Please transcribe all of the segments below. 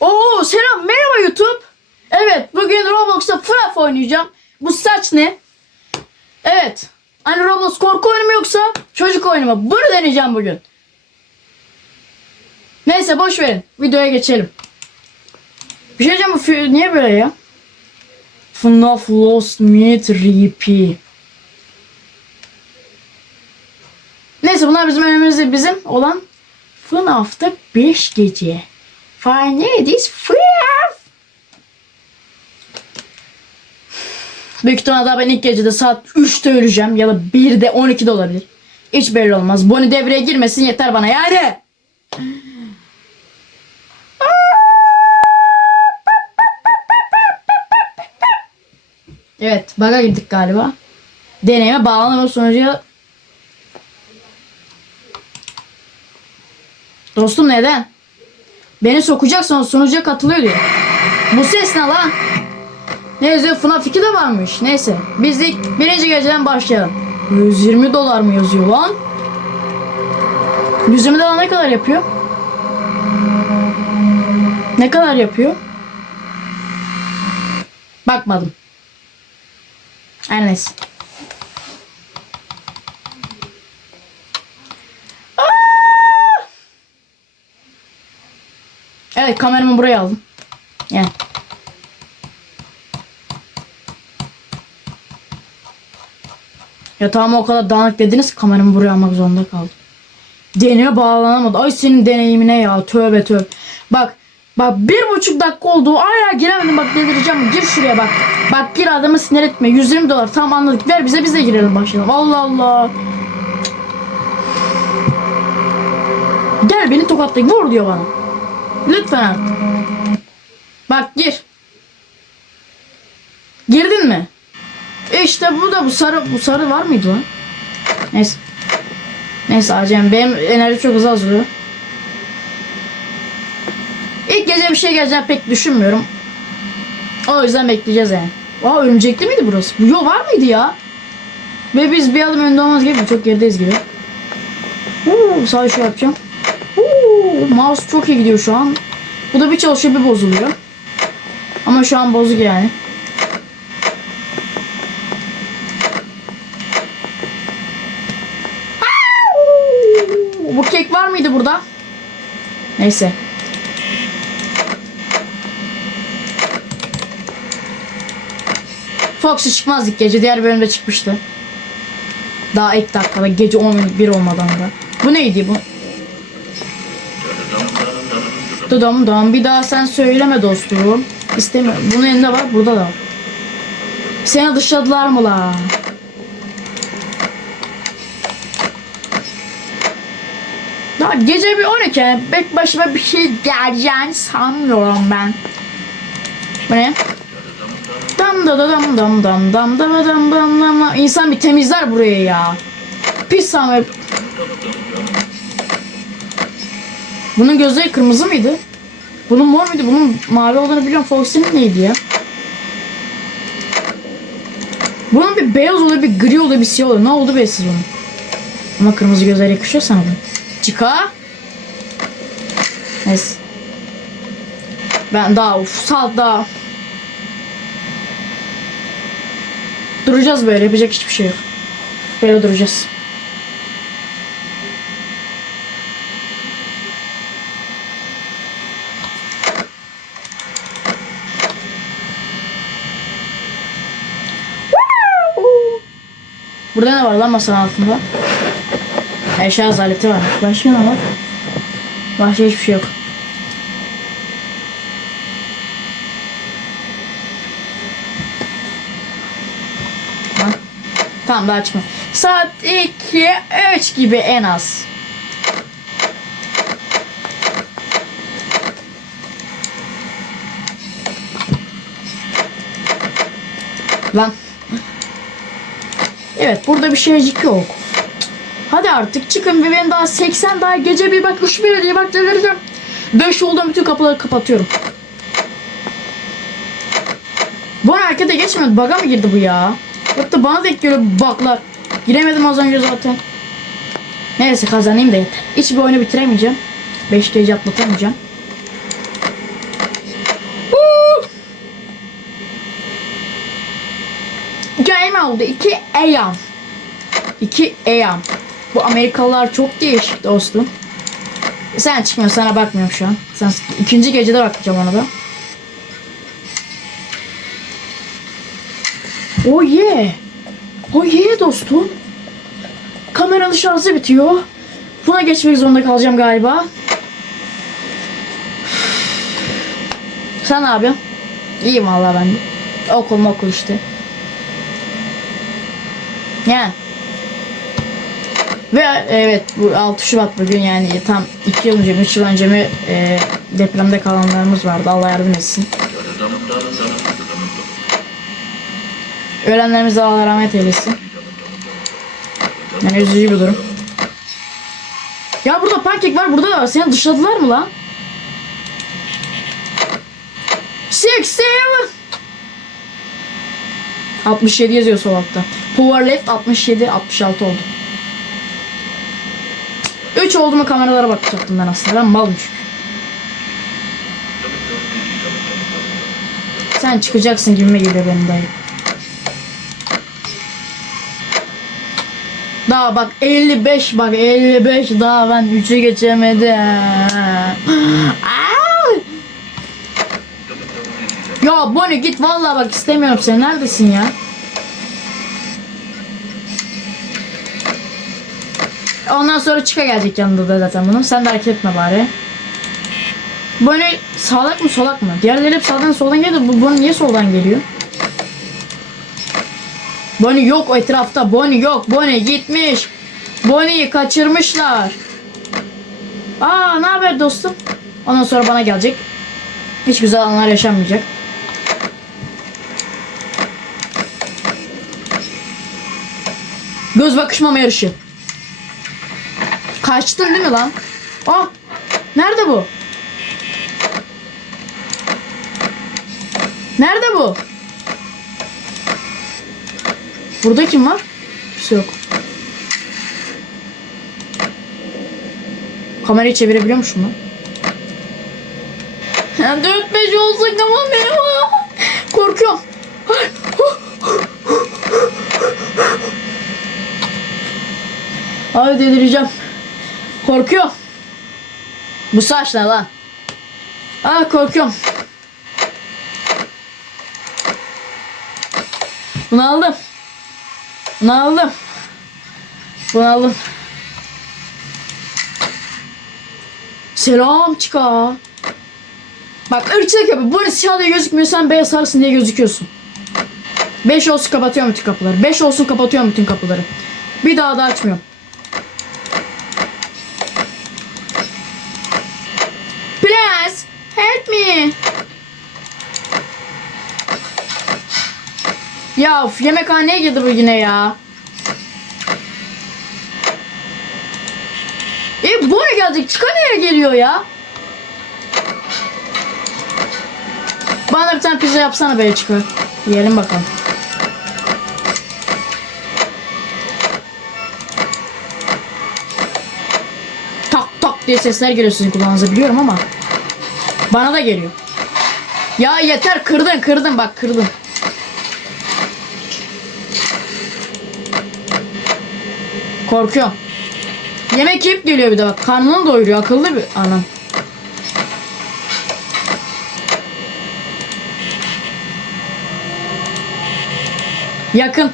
Oo selam merhaba YouTube. Evet bugün Roblox'ta FNAF oynayacağım. Bu saç ne? Evet. Hani Roblox korku oyunu mu yoksa çocuk oyunu mu? Bunu deneyeceğim bugün. Neyse boş verin. Videoya geçelim. Bir şey bu fi- niye böyle ya? FNAF Lost Meat Repeat. Neyse bunlar bizim önümüzde bizim olan FNAF'ta 5 gece. Five Ladies FNAF. Büyük ihtimalle daha ben ilk gecede saat 3'te öleceğim ya da 1'de 12'de olabilir. Hiç belli olmaz. Bonnie devreye girmesin yeter bana yani. Evet, baga girdik galiba. Deneyime bağlanma sonucu Dostum neden? Beni sokacaksan sunucuya katılıyor diyor. Bu ses ne lan? Ne yazıyor? FNAF 2 de varmış. Neyse. Biz ilk birinci geceden başlayalım. 120 dolar mı yazıyor lan? 120 dolar ne kadar yapıyor? Ne kadar yapıyor? Bakmadım. Her neyse. Evet kameramı buraya aldım. Yani. Yatağıma o kadar dağınık dediniz ki kameramı buraya almak zorunda kaldım. Deneye bağlanamadı. Ay senin deneyimine ya. Tövbe tövbe. Bak. Bak bir buçuk dakika oldu. Hala giremedim. Bak delireceğim. Gir şuraya bak. Bak gir adamı sinir etme. 120 dolar. Tamam anladık. Ver bize biz de girelim başlayalım. Allah Allah. Gel beni tokatlayın. Vur diyor bana. Lütfen. Bak gir. Girdin mi? İşte bu da bu sarı bu sarı var mıydı lan? Neyse. Neyse Acem benim enerji çok hızlı azalıyor. İlk gece bir şey geleceğini pek düşünmüyorum. O yüzden bekleyeceğiz yani. Aa örümcekli miydi burası? Bu yol var mıydı ya? Ve biz bir adım önde olmaz gibi çok gerideyiz gibi. Uuu sağ şu yapacağım. Mouse çok iyi gidiyor şu an. Bu da bir çalışıyor bir bozuluyor. Ama şu an bozuk yani. Bu kek var mıydı burada? Neyse. Foxy çıkmaz ilk gece. Diğer bölümde çıkmıştı. Daha ilk dakikada. Gece 11 olmadan da. Bu neydi bu? Dıdım dım bir daha sen söyleme dostum. İstemiyorum. Bunun elinde var burada da. Seni dışladılar mı la? Daha gece bir 12 yani pek başıma bir şey geleceğini sanmıyorum ben. Bu ne? Dam da da dam dam dam dam da da dam dam dam İnsan bir temizler burayı ya. Pis ama. Bunun gözleri kırmızı mıydı? Bunun mor muydu? Bunun mavi olduğunu biliyorum. Foxy'nin neydi ya? Bunun bir beyaz oluyor, bir gri oluyor, bir siyah oluyor. Ne oldu be siz bunun? Ama kırmızı gözler yakışıyor sana bu. Çıka. Neyse. Ben daha uf sal daha. Duracağız böyle yapacak hiçbir şey yok. Böyle duracağız. Burada ne var lan masanın altında? Eşya aleti var. Başka ne var? Başka hiçbir şey yok. Lan. Tamam daha açma. Saat 2, 3 gibi en az. Lan. Evet burada bir şeycik yok. Hadi artık çıkın ve ben daha 80 daha gece bir bak 3 bir diye bak delireceğim. 5 olduğum bütün kapıları kapatıyorum. Bu harekete geçmedi. Baga mı girdi bu ya? Yok da bana denk geliyor bu buglar. Giremedim az önce zaten. Neyse kazanayım da yeter. Hiçbir oyunu bitiremeyeceğim. 5 gece atlatamayacağım. Game oldu. 2 AM. 2 AM. Bu Amerikalılar çok değişik dostum. Sen çıkmıyorsun sana bakmıyorum şu an. Sen ikinci gecede bakacağım ona da. Oh yeah. Oh yeah dostum. Kameranın şarjı bitiyor. Buna geçmek zorunda kalacağım galiba. Sen ne yapıyorsun? İyiyim valla ben de. Okul okul işte. Yani. Ve evet bu 6 Şubat bugün yani tam 2 yıl önce mi 3 yıl önce mi e, depremde kalanlarımız vardı. Allah yardım etsin. Ölenlerimize Allah rahmet eylesin. Yani üzücü bir durum. Ya burada pankek var burada da var. Seni dışladılar mı lan? Six seven. 67 yazıyor sol altta. Power left 67 66 oldu. 3 oldu mu kameralara bakacaktım ben aslında. Ben malım çünkü. Sen çıkacaksın gibime geliyor benim dayı. Daha bak 55 bak 55 daha ben 3'ü geçemedim. Ya Bonnie git vallahi bak istemiyorum seni. Neredesin ya? Ondan sonra çıka gelecek yanında da zaten bunun. Sen de hareket etme bari. Bonnie sağlak mı solak mı? Diğerleri hep sağdan soldan geliyor. Bu Bonnie niye soldan geliyor? Bonnie yok o etrafta. Bonnie yok. Bonnie gitmiş. Bonnie'yi kaçırmışlar. Aa ne haber dostum? Ondan sonra bana gelecek. Hiç güzel anlar yaşanmayacak. Göz bakışmama yarışı. Kaçtın değil mi lan? Ah! Nerede bu? Nerede bu? Burada kim var? Kimse yok. Kamerayı çevirebiliyormuşum lan. Ya 4-5 olsak tamam benim ha. Korkuyorum. Ay delireceğim. Korkuyorum. Bu saç ne lan? Ah korkuyorum. Bunu aldım. Bunu aldım. Bunu aldım. Selam çıka. Bak ırkçılık yapıyor. Bu arada siyah diye gözükmüyorsan beyaz sarısın diye gözüküyorsun. 5 olsun kapatıyorum bütün kapıları. 5 olsun kapatıyorum bütün kapıları. Bir daha da açmıyorum. Ya of, yemekhaneye girdi bu yine ya. E bu ne gelecek? Çıkan nereye geliyor ya? Bana bir tane pizza yapsana be çıkar. Yiyelim bakalım. Tak tak diye sesler geliyor sizin kulağınıza biliyorum ama. Bana da geliyor. Ya yeter kırdın kırdın bak kırdın. Korkuyorum. Yemek yiyip geliyor bir de bak. Karnını doyuruyor. Akıllı bir anam. Yakın.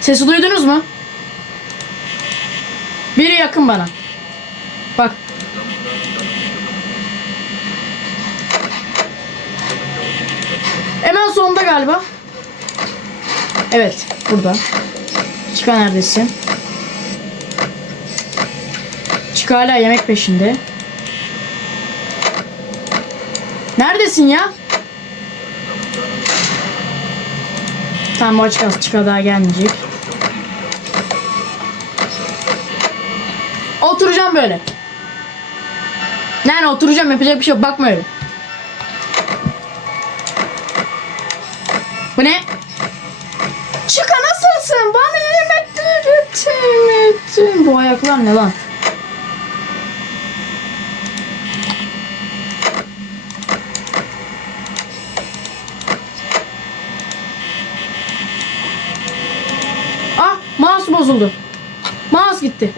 Sesi duydunuz mu? Biri yakın bana. Bak. Hemen sonunda galiba. Evet. Burada. Çıkan neredesin? Hala yemek peşinde. Neredesin ya? Tamam bu açık az çıka daha gelmeyecek. Oturacağım böyle. Yani oturacağım yapacak bir şey yok bakma öyle. Bu ne? Çıka nasılsın? Bana yemekleri getirmedin. Bu ayaklar ne lan? Bozuldu. Mouse gitti.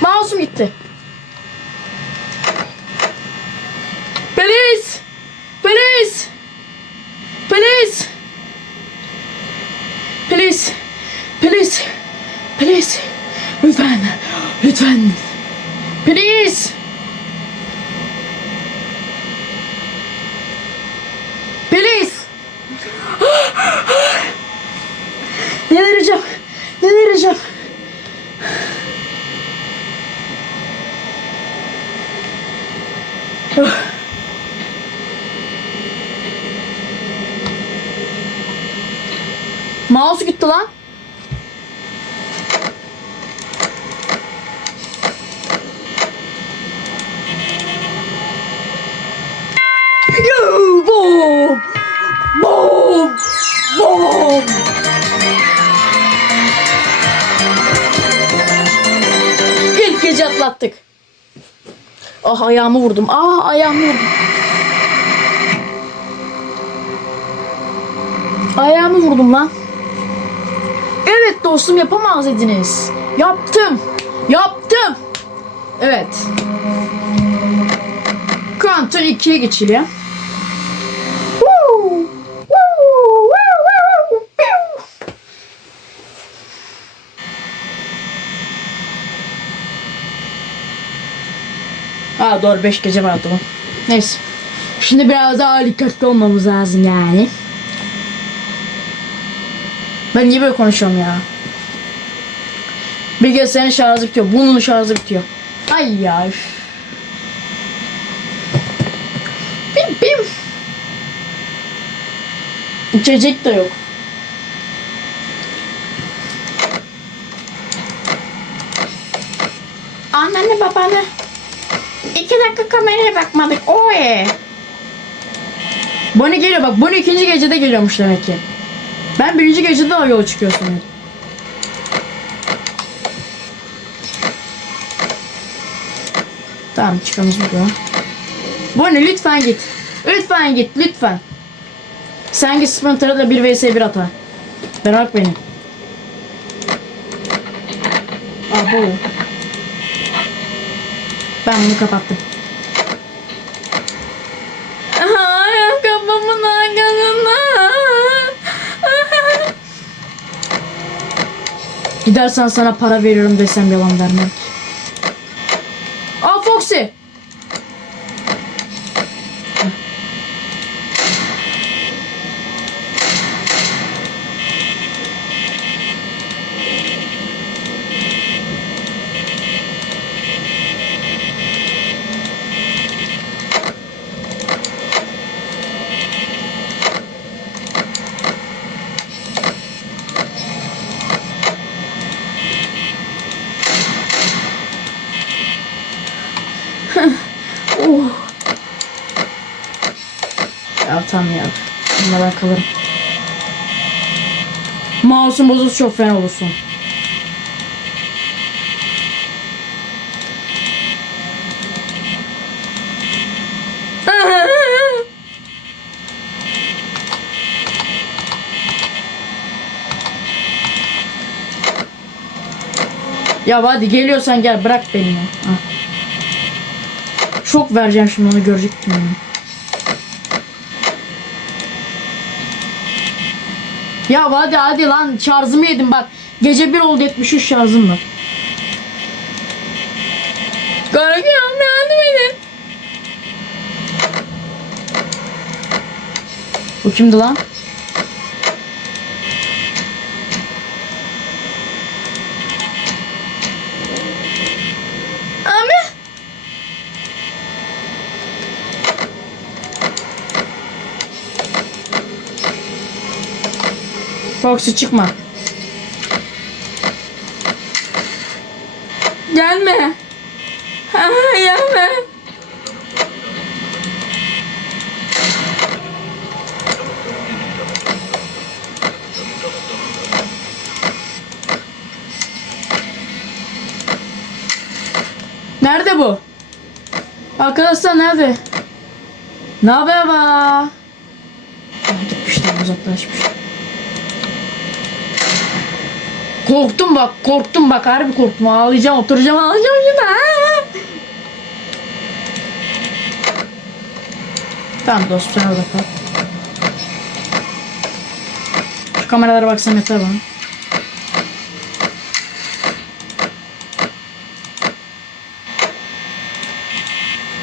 Mouse'um gitti. Please. Please. Please. Please. Please. Please. Lütfen. Lütfen. Please. Please. Ne vereceğim? Ne Ah ayağımı vurdum. Ah ayağımı vurdum. Ayağımı vurdum lan. Evet dostum yapamaz ediniz. Yaptım. Yaptım. Evet. Kanton 2'ye geçiliyor. Aa doğru 5 gece vardı bu. Neyse. Şimdi biraz daha dikkatli olmamız lazım yani. Ben niye böyle konuşuyorum ya? Bilgisayarın şarjı bitiyor. Bunun şarjı bitiyor. Ay ya. Bim bim. İçecek de yok. Anneanne babaanne. İki dakika kameraya bakmadık. Oy. Bonnie geliyor bak. Bonnie ikinci gecede geliyormuş demek ki. Ben birinci gecede daha yola çıkıyorsun. Tamam çıkalım buradan. Bonnie lütfen git. Lütfen git lütfen. Sen git Splinter'a da 1 vs 1 ata. Bırak beni. Abo. Ben bunu kapattım. Aha, kafamın. Gidersen sana para veriyorum desem yalan vermem. Aa Foxy. Oh. Ya tamam ya. Kalırım. Mouse'un bozulsa çok fena olursun. Ya hadi geliyorsan gel bırak beni ya. Şok vereceğim şimdi onu görecektim yani. Ya hadi hadi lan şarjımı yedim bak. Gece bir oldu 73 şarjım var. Korkuyorum yardım edin. Bu kimdi lan? Abi. Foxy çıkma. Gelme. Ha, gelme. Nerede bu? Arkadaşlar nerede? Ne haber ba? Gitmişler uzaklaşmış. Korktum bak korktum bak harbi korktum ağlayacağım oturacağım ağlayacağım şimdi. Aa! Tamam dostum sen orada kal. Şu kameralara baksam yeter bana.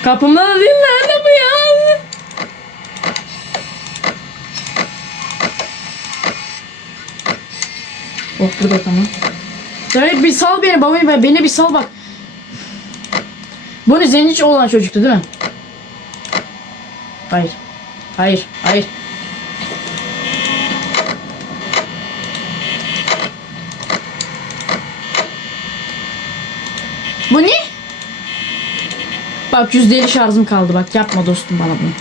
Kapımda da değil nerede bu ya? Oh burada tamam. Söyle bir sal beni babayı be beni bir sal bak. Bu ne zenci olan çocuktu değil mi? Hayır. Hayır. Hayır. Bu ne? Bak %50 şarjım kaldı bak yapma dostum bana bunu.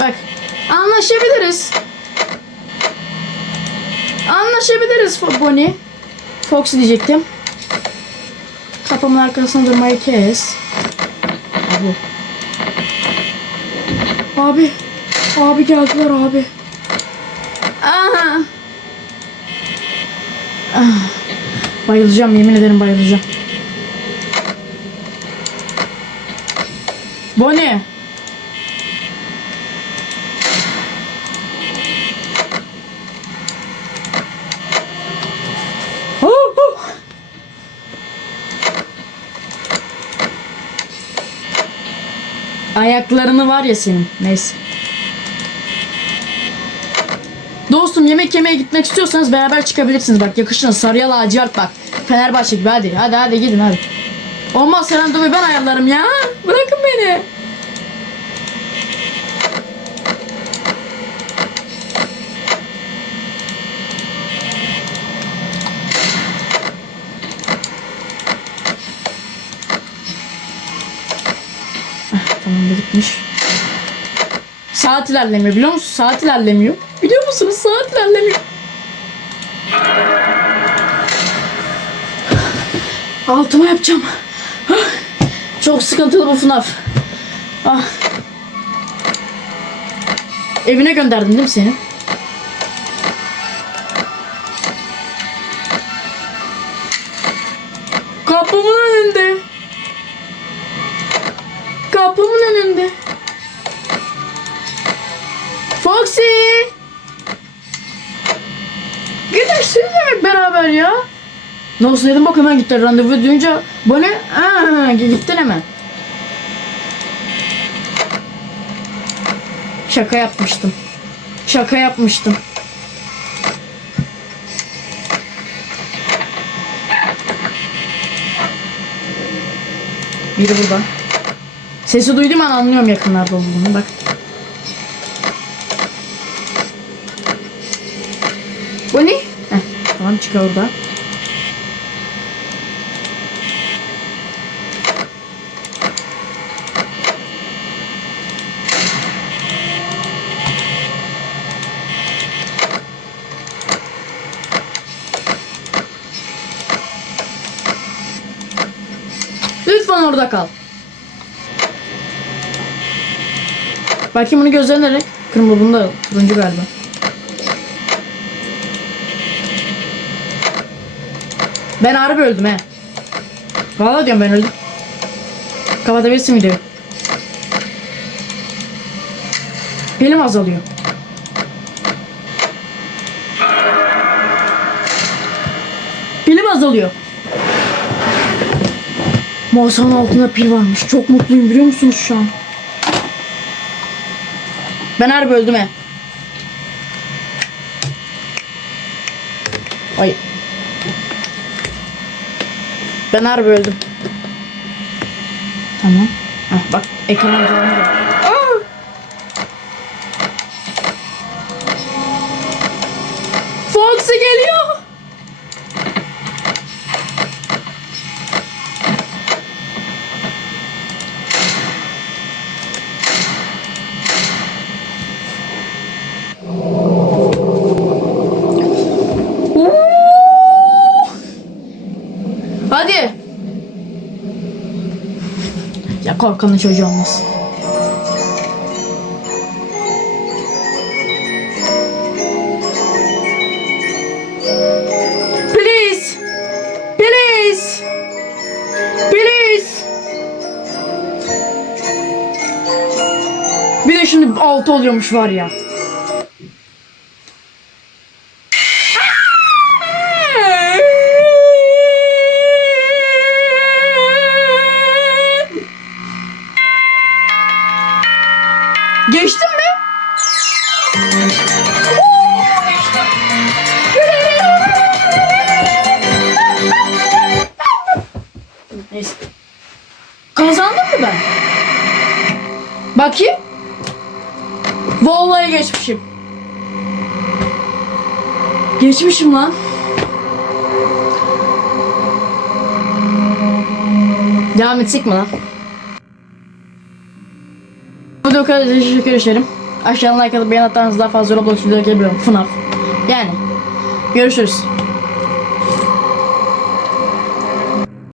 Bak anlaşabiliriz. Anlaşabiliriz Bonnie. Fox diyecektim. Kapımın arkasında durmayı kes. Abi. Abi. Abi geldiler abi. Aha. Ah. Bayılacağım yemin ederim bayılacağım. Bonnie. Oh, oh. Ayaklarını var ya senin. Neyse. Dostum yemek yemeye gitmek istiyorsanız beraber çıkabilirsiniz. Bak yakışın sarıya lacivert bak. Fenerbahçe gibi hadi. Hadi hadi gidin hadi. Olmaz Serendo'yu ben ayarlarım ya. Bırakın beni. Tamam gitmiş. Saat ilerlemiyor biliyor musun? Saat ilerlemiyor. Biliyor musunuz? Saat ilerlemiyor. Altıma yapacağım. Çok sıkıntılı bu FNAF. Ah. Evine gönderdim değil mi seni? Demek beraber ya. Olsun dedim bak hemen gitti randevu duyunca bu ne? Gittin hemen. Şaka yapmıştım. Şaka yapmıştım. Biri burada. Sesi duyduğum an anlıyorum yakınlarda olduğunu bak. Bu ne? Tamam çık orada. Lütfen orada kal. Bakayım bunu gözlerine renk. Kırmızı bunda turuncu galiba. Ben harbi öldüm he. Vallahi diyorum ben öldüm. Kapatabilirsin videoyu. Pilim azalıyor. Pilim azalıyor. Masanın altında pil varmış. Çok mutluyum biliyor musunuz şu an? Ben harbi öldüm he. Ay. Ben harbi öldüm. Tamam. Heh, bak ekran canlı ya korkanın çocuğu olmaz. Please. Please. Please. Bir de şimdi altı oluyormuş var ya. Geçtin mi? Geçtim. Neyse. Kazandım mı ben? Bakayım. Vallahi geçmişim. Geçmişim lan. Devam etsek mi lan? Bu da o kadar teşekkür ederim. Aşağıdan like atıp beğen atarsanız daha fazla Roblox video gelebiliyorum. FNAF. Yani. Görüşürüz.